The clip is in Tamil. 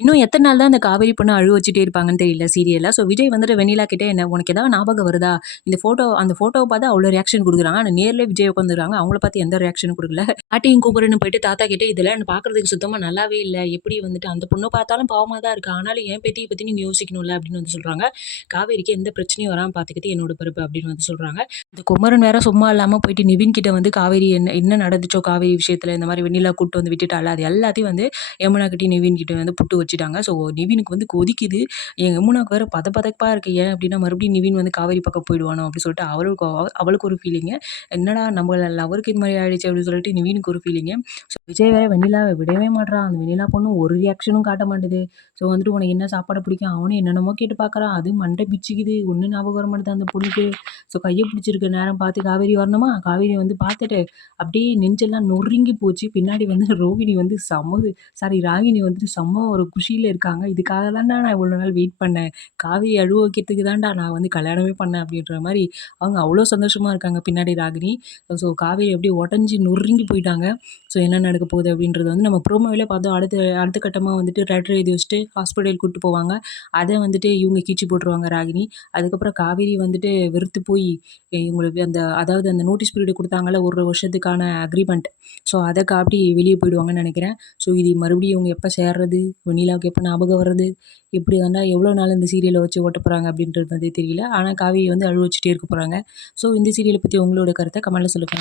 இன்னும் எத்தன நாள் தான் இந்த காவேரி பொண்ண அழுவ வச்சுட்டே இருப்பாங்கன்னு தெரியல சீரியல்ல. ஸோ விஜய் வந்துட்டு வெண்ணிலா கிட்ட என்ன உனக்கு ஏதாவது ஞாபகம் வருதா? அந்த ஃபோட்டோவ பார்த்து அவ்ளோ ரியாக்ஷன் குடுக்குறாங்க. ஆனா நேர்லயே விஜய் உட்காந்துருக்காங்க. அவங்கள பார்த்து எந்த ரியாக்ஷனும் குடுக்கல. பாட்டியும் கூப்பிடுறேன்னு போயிட்டு தாத்தா கிட்ட இதெல்லாம் பார்க்கறதுக்கு சுத்தமா நல்லாவே இல்ல. எப்படி வந்துட்டு அந்த பொண்ண பார்த்தாலும் பாவமா தான் இருக்கு. ஆனாலும் என் பேத்திய பத்தி நீங்க யோசிக்கணும்ல அப்படின்னு வந்து சொல்றாங்க. காவேரிக்கு எந்த பிரச்சனையும் வராம பார்த்துக்கிறது என்னோட பொறுப்பு அப்படின்னு வந்து சொல்றாங்க. இந்த குமரன் வேற சும்மா இல்லாம போயிட்டு நிவின் கிட்ட வந்து காவேரி என்ன என்ன நடந்துச்சோ காவேரி விஷயத்துல இந்த மாரி வெண்ணிலா கூட்டு வந்து விட்டுட்டால அது எல்லாத்தையும் வந்து யமுனா கிட்டயும் நிவின் கிட்ட வந்து புட்டு வச்சுட்டாங்க. ஸோ நிவினுக்கு வந்து கொதிக்குது. என் யமுனாக்கு வேற பதபதப்பா இருக்கு. ஏன் அப்டின்னா மறுபடியும் நிவின் வந்து காவேரி பக்கம் போயிடுவானோ அப்டி சொல்லிட்டு அவளுக்கு ஒரு ஃபீலிங்கு. என்னடா நம்ம லவருக்கு இது மாரி ஆயிடுச்சு அப்டின்னு சொல்லிட்டு நிவினுக்கு ஒரு ஃபீலிங்கு. ஸோ விஜய் வேற வெண்ணிலாவ விடவே மாட்றான். அந்த வெண்ணிலா பொண்ணு ஒரு ரியாக்ஷனும் காட்ட மாட்டுது. ஸோ வந்துட்டு உனக்கு என்ன சாப்பாடு பிடிக்கும்? அவனும் என்னென்னமோ கேட்டு பார்க்குறான். அது மண்டை பிச்சுக்குது. ஒண்ணும் ஞாபகம் வர மாட்டுது அந்த பொண்ணுக்கு. ஸோ கைய பிடிச்சிருக்க நேரம் பார்த்து காவேரி வரணுமா? காவேரி வந்து பார்த்துட்டு அப்டியே நெஞ்செல்லாம் நொறுங்கி போச்சு. பின்னாடி வந்து ரோகிணி வந்து ராகினி வந்துட்டு செம்ம ஒரு குஷியில இருக்காங்க. இதுக்காக தான்டா நான் இவ்வளோ நாள் வெயிட் பண்ணேன். காவிரி அழுவ வைக்கிறதுக்கு தான்டா நான் வந்து கல்யாணமே பண்ணேன் அப்படின்ற மாரி அவங்க அவ்வளோ சந்தோஷமா இருக்காங்க பின்னாடி ராகினி. ஸோ காவேரி அப்படியே உடஞ்சு நொறுங்கி போயிட்டாங்க. ஸோ என்ன நடக்க போகுது அப்படின்றது வந்து நம்ம ப்ரோமோவிலே பார்த்தோம். அடுத்த கட்டமா வந்துட்டு லெட்டர் எழுதி வச்சுட்டு ஹாஸ்பிட்டல் கூட்டு போவாங்க. அத வந்துட்டு இவங்க கீச்சு போட்டுருவாங்க ராகினி. அதுக்கப்புறம் காவேரி வந்துட்டு வெறுத்து போய் இவங்களுக்கு அதாவது அந்த நோட்டீஸ் பீரியட் குடுத்தாங்கல்ல 1 வருஷத்துக்கான அக்ரீமெண்ட். ஸோ அத காட்டி வெளிய போயிடுவாங்கன்னு நெனைக்கிறேன். ஸோ இது மறுபடியும் இவங்க எப்ப சேர்றது? வெண்ணிலாவுக்கு எப்ப ஞாபகம் வர்றது? எப்படி தாண்டா எவ்வளோ நாள் இந்த சீரியல வச்சு ஓட்டப் போறாங்க அப்படின்றது வந்து தெரியல. ஆனா காவிரி வந்து அழுவ வச்சுட்டே இருக்க போறாங்க. ஸோ இந்த சீரியல பத்தி உங்களோட கருத்த கமெண்ட்ல சொல்லுங்க.